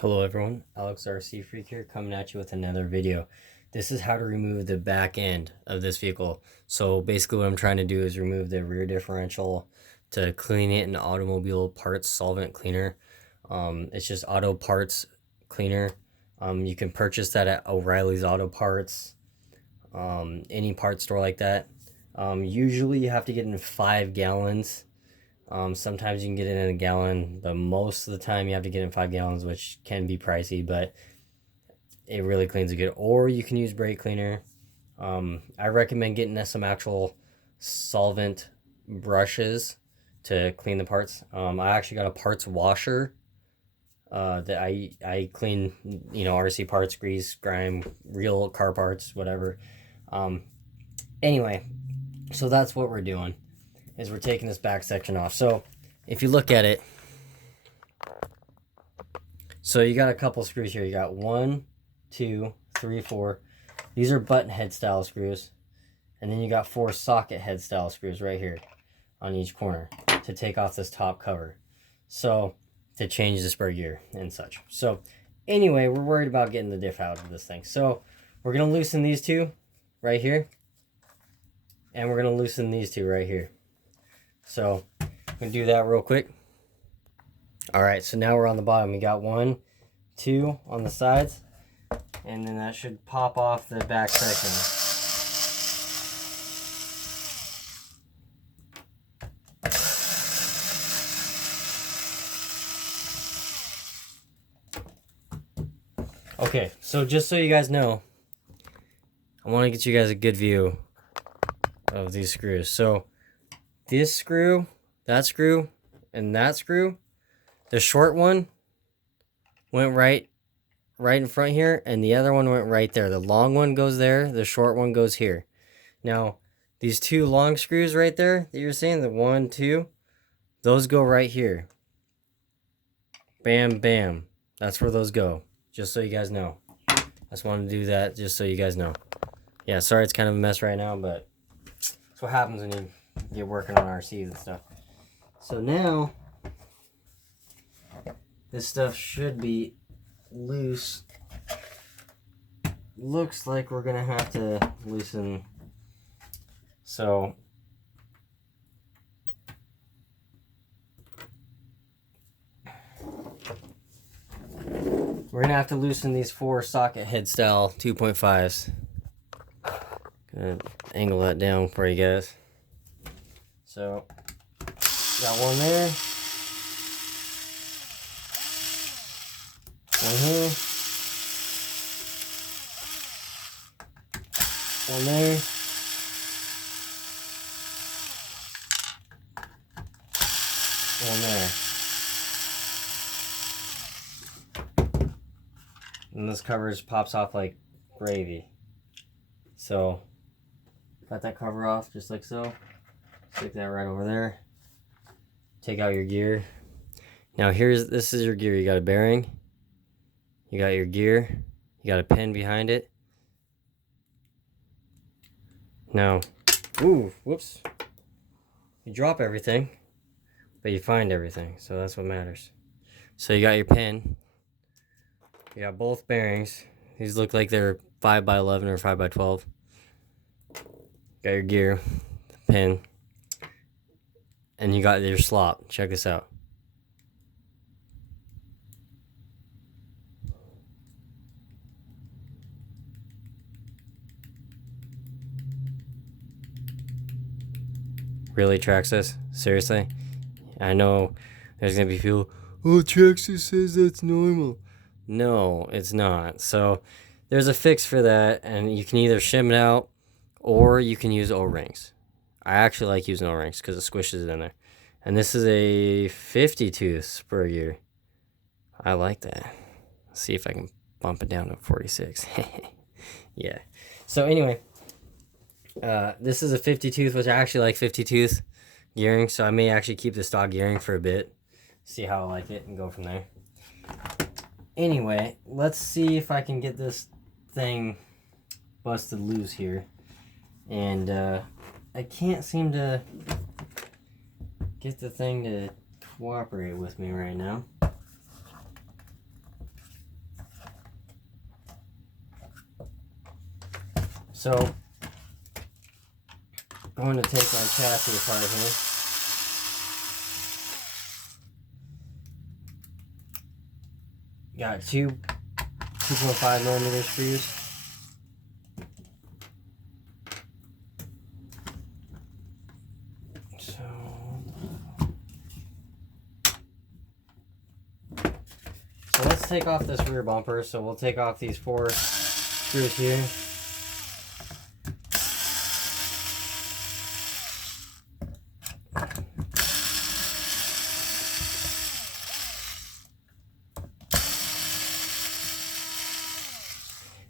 Hello everyone, Alex RC Freak here coming at you with another video. This is how to remove the back end of this vehicle. So basically what I'm trying to do is remove the rear differential to clean it in automobile parts solvent cleaner. It's just auto parts cleaner. You can purchase that at O'Reilly's Auto Parts, any part store like that. Usually you have to get in 5 gallons. Sometimes you can get it in a gallon, but most of the time you have to get in 5 gallons, which can be pricey, but it really cleans it good. Or you can use brake cleaner. I recommend getting some actual solvent brushes to clean the parts. I actually got a parts washer that I clean, RC parts, grease, grime, real car parts, whatever. Anyway, so that's what we're doing. Is we're taking this back section off. So if you look at it, so you got a couple screws here. You got 1, 2, 3, 4. These are button head style screws. And then you got 4 socket head style screws right here on each corner to take off this top cover. So to change the spur gear and such. So anyway, we're worried about getting the diff out of this thing. So we're going to loosen these two right here. And we're going to loosen these two right here. So I'm going to do that real quick. Alright, so now we're on the bottom. We got 1, 2 on the sides. And then that should pop off the back section. Okay, so just so you guys know, I want to get you guys a good view of these screws. So this screw, that screw, and that screw, the short one went right in front here, and the other one went right there. The long one goes there, the short one goes here. Now, these 2 long screws right there that you're seeing, the 1, 2, those go right here. Bam, bam. That's where those go, just so you guys know. I just wanted to do that just so you guys know. Yeah, sorry it's kind of a mess right now, but that's what happens when you get working on RCs and stuff. So now this stuff should be loose. Looks like we're gonna have to loosen. So we're gonna have to loosen these 4 socket head style 2.5s. Gonna angle that down for you guys. So, got one there, one here, one there, one there. And this cover just pops off like gravy. So, got that cover off just like so. Stick that right over there. Take out your gear. Now this is your gear. You got a bearing. You got your gear. You got a pin behind it. Now, ooh, whoops. You drop everything, but you find everything. So that's what matters. So you got your pin. You got both bearings. These look like they're 5x11 or 5x12. Got your gear, pin. And you got your slot. Check this out. Really, Traxxas? Seriously? I know there's going to be people, oh, Traxxas says that's normal. No, it's not. So there's a fix for that, and you can either shim it out or you can use O-rings. I actually like using O-rings because it squishes it in there. And this is a 50 tooth spur gear. I like that. Let's see if I can bump it down to 46. Yeah. So anyway, this is a 50 tooth, which I actually like 50 tooth gearing. So I may actually keep the stock gearing for a bit. See how I like it and go from there. Anyway, let's see if I can get this thing busted loose here. And I can't seem to get the thing to cooperate with me right now. So, I'm going to take my chassis apart here. Got two 2.5 millimeter screws. So let's take off this rear bumper. So we'll take off these 4 screws here.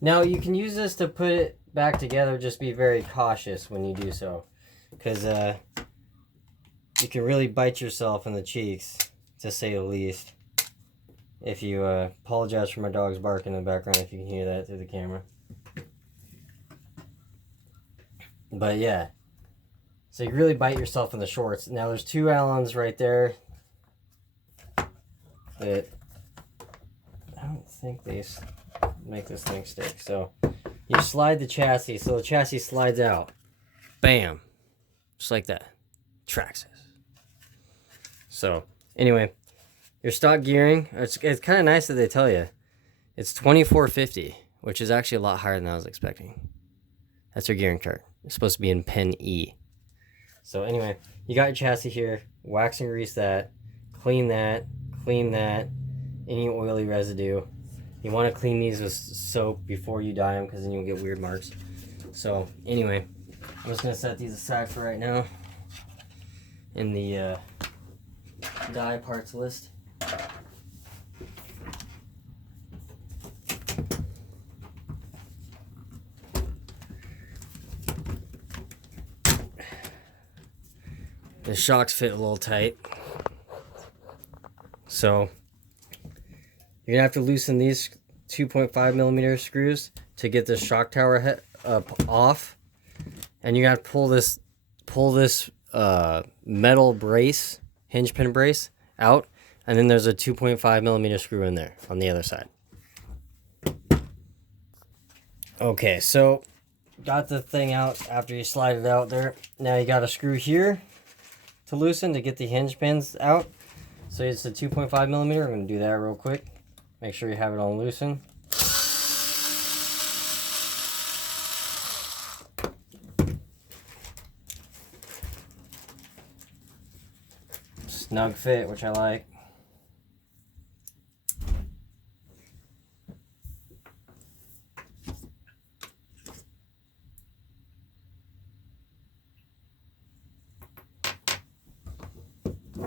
Now you can use this to put it back together, just be very cautious when you do so, because you can really bite yourself in the cheeks, to say the least. If you apologize for my dog's bark in the background if you can hear that through the camera. But yeah, so you really bite yourself in the shorts. Now there's 2 Allens right there that I don't think they make this thing stick. So you slide the chassis, so the chassis slides out. Bam, just like that. Traxxas. So anyway, your stock gearing, it's kind of nice that they tell you it's 2450, which is actually a lot higher than I was expecting. That's your gearing chart. It's supposed to be in pen E. So anyway, you got your chassis here. Wax and grease that. Clean that. Any oily residue. You want to clean these with soap before you dye them, because then you'll get weird marks. So anyway, I'm just going to set these aside for right now in the dye parts list. The shocks fit a little tight, so you're gonna have to loosen these 2.5 millimeter screws to get the shock tower head off, and you have to pull this metal brace, hinge pin brace, out, and then there's a 2.5 millimeter screw in there on the other side. Okay, so got the thing out after you slide it out there. Now you got a screw here to loosen to get the hinge pins out. So it's a 2.5 millimeter. I'm going to do that real quick. Make sure you have it on loosen. Snug fit, which I like.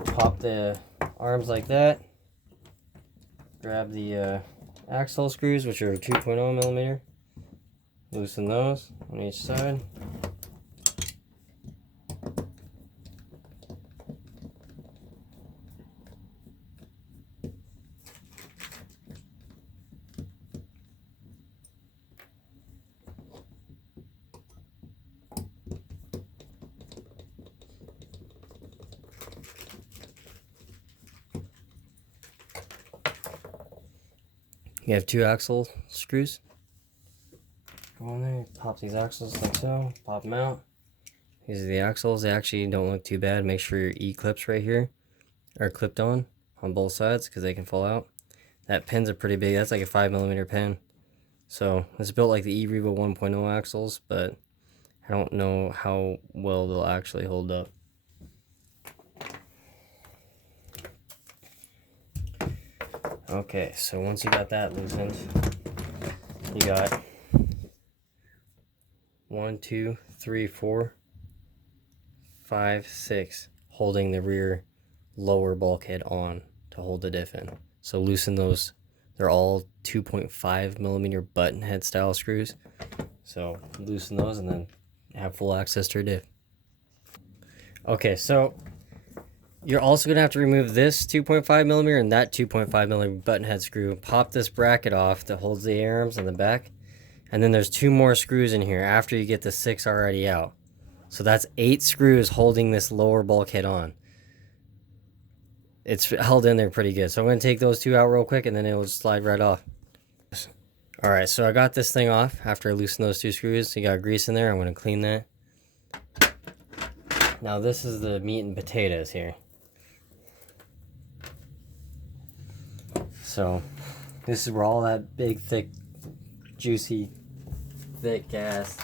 Pop the arms like that. Grab the axle screws, which are 2.0 millimeter. Loosen those on each side. You have 2 axle screws. Go on there, pop these axles like so, pop them out. These are the axles. They actually don't look too bad. Make sure your E-clips right here are clipped on both sides, because they can fall out. That pin's are pretty big. That's like a 5 millimeter pin. So it's built like the E-Revo 1.0 axles, but I don't know how well they'll actually hold up. Okay, so once you got that loosened, you got 1, 2, 3, 4, 5, 6 holding the rear lower bulkhead on to hold the diff in. So loosen those. They're all 2.5 millimeter button head style screws. So loosen those and then have full access to your diff. Okay, so you're also going to have to remove this 2.5 millimeter and that 2.5 millimeter button head screw. Pop this bracket off that holds the A-arms on the back. And then there's 2 more screws in here after you get the 6 already out. So that's 8 screws holding this lower bulkhead on. It's held in there pretty good. So I'm going to take those 2 out real quick, and then it will slide right off. Alright, so I got this thing off after I loosened those 2 screws. You got grease in there. I'm going to clean that. Now this is the meat and potatoes here. So this is where all that big, thick, juicy, thick ass,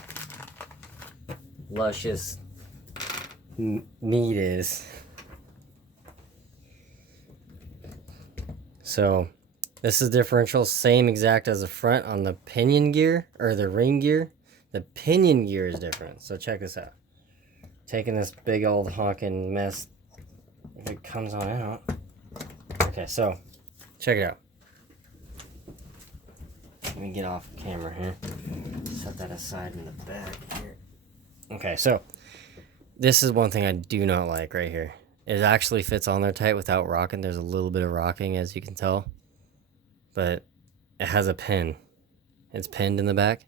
luscious meat is. So this is differential, same exact as the front on the pinion gear or the ring gear. The pinion gear is different. So check this out. Taking this big old honking mess, if it comes on out. Okay, so check it out. Let me get off camera here. Set that aside in the back here. Okay, so this is one thing I do not like right here. It actually fits on there tight without rocking. There's a little bit of rocking, as you can tell. But it has a pin. It's pinned in the back,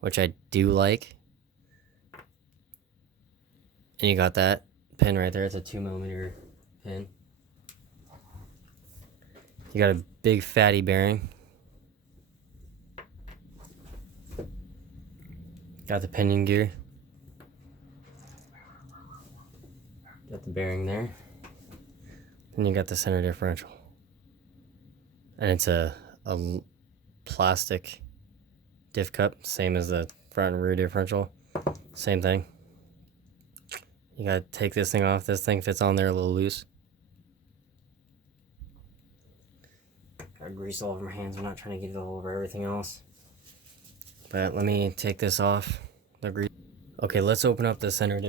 which I do like. And you got that pin right there. It's a 2mm pin. You got a big fatty bearing. Got the pinion gear. Got the bearing there. Then you got the center differential. And it's a plastic diff cup, same as the front and rear differential. Same thing. You gotta take this thing off. This thing fits on there a little loose. Got grease all over my hands. I'm not trying to get it all over everything else. But let me take this off. The grease. Okay, let's open up the center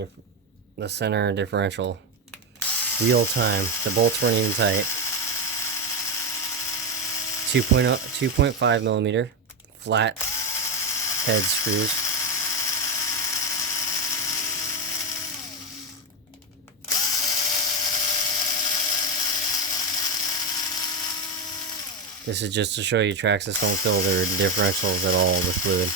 differential. Real time. The bolts weren't even tight. 2.5mm flat head screws. This is just to show you Traxxas don't fill their differentials at all with fluid.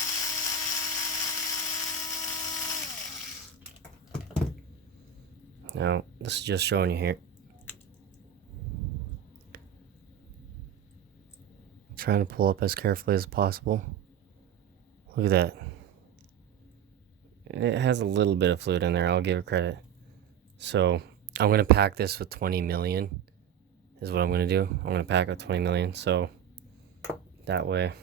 Now, this is just showing you here. Trying to pull up as carefully as possible. Look at that. It has a little bit of fluid in there, I'll give it credit. So, I'm going to pack this with 20 million. Is what I'm going to do. I'm going to pack with 20 million, so that way.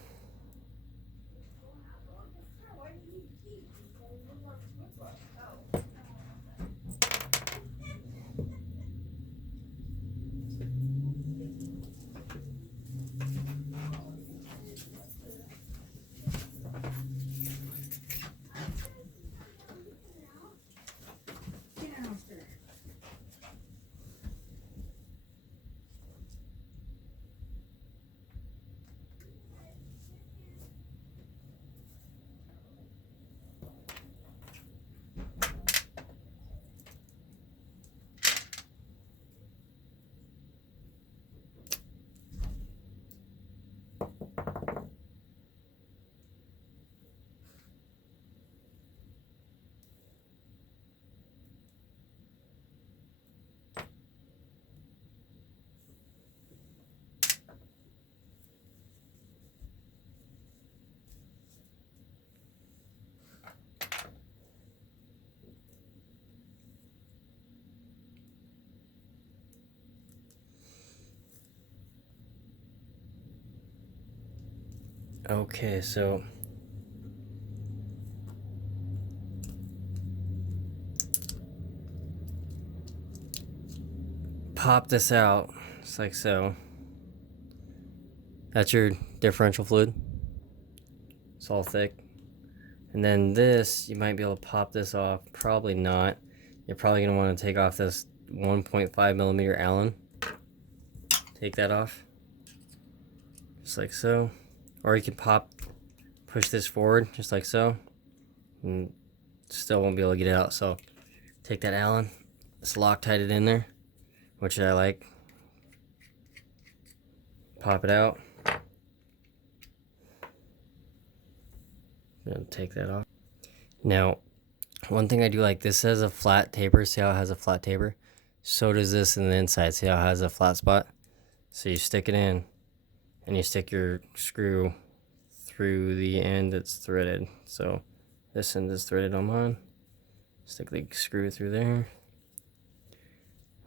Okay, so pop this out, just like so. That's your differential fluid. It's all thick. And then this, you might be able to pop this off. Probably not. You're probably going to want to take off this 1.5mm Allen. Take that off. Just like so. Or you can push this forward, just like so. And still won't be able to get it out. So take that Allen. It's Loctite it in there, which I like. Pop it out. Gonna take that off. Now, one thing I do like, this has a flat taper. See how it has a flat taper? So does this in the inside. See how it has a flat spot? So you stick it in, and you stick your screw through the end that's threaded. So this end is threaded on mine. Stick the screw through there.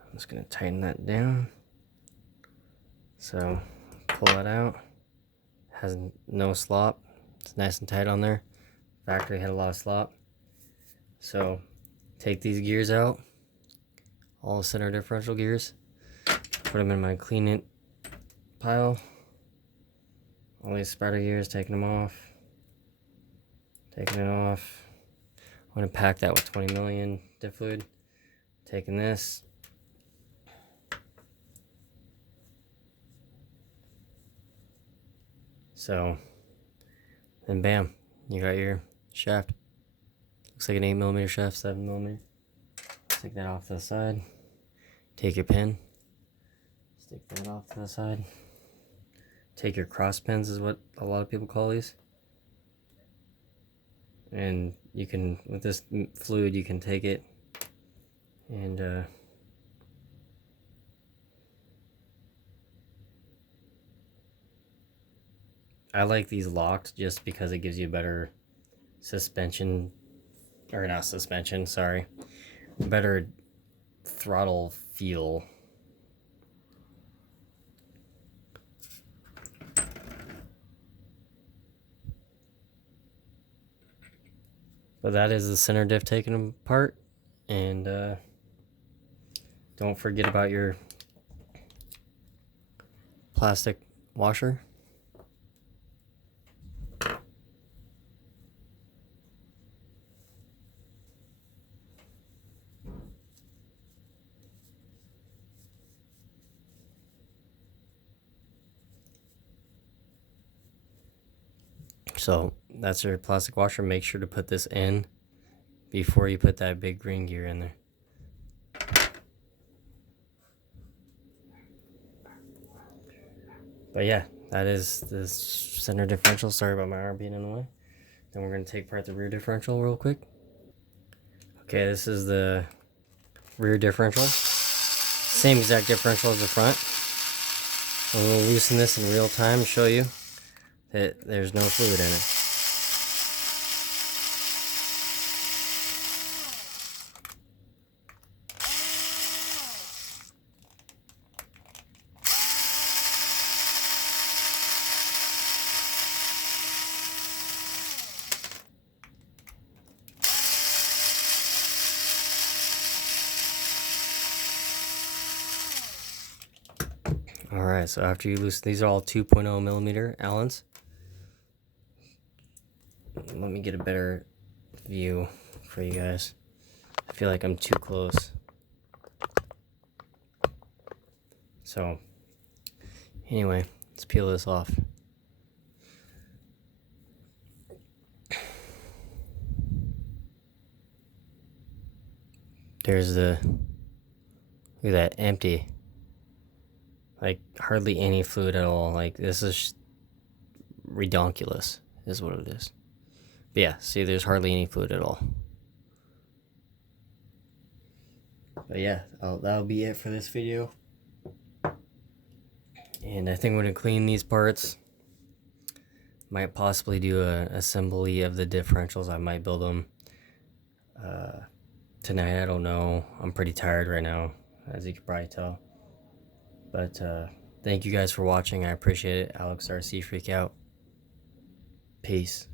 I'm just gonna tighten that down. So pull that out. Has no slop. It's nice and tight on there. Factory had a lot of slop. So take these gears out, all the center differential gears, put them in my clean it pile. All these spider gears, taking them off, taking it off. I'm going to pack that with 20 million diff fluid. Taking this. So, then bam, you got your shaft. Looks like an 8mm shaft, 7mm. Take that off to the side. Take your pin. Stick that off to the side. Take your cross pins is what a lot of people call these. And you can, with this fluid, you can take it and I like these locked just because it gives you better suspension, or not suspension, sorry, better throttle feel. But that is the center diff taken apart, and don't forget about your plastic washer. So that's your plastic washer. Make sure to put this in before you put that big green gear in there. But yeah, that is the center differential. Sorry about my arm being in the way. Then we're going to take apart the rear differential real quick. Okay, this is the rear differential. Same exact differential as the front. And we'll loosen this in real time and show you that there's no fluid in it. Alright, so after you loosen, these are all 2.0mm Allens. Let me get a better view for you guys. I feel like I'm too close. So, anyway, let's peel this off. There's the, look at that, empty. Like, hardly any fluid at all. Like, this is redonkulous, is what it is. But yeah, see, there's hardly any fluid at all. But yeah, that'll be it for this video. And I think I'm going to clean these parts. Might possibly do an assembly of the differentials. I might build them tonight. I don't know. I'm pretty tired right now, as you can probably tell. But thank you guys for watching. I appreciate it. Alex RC Freak out. Peace.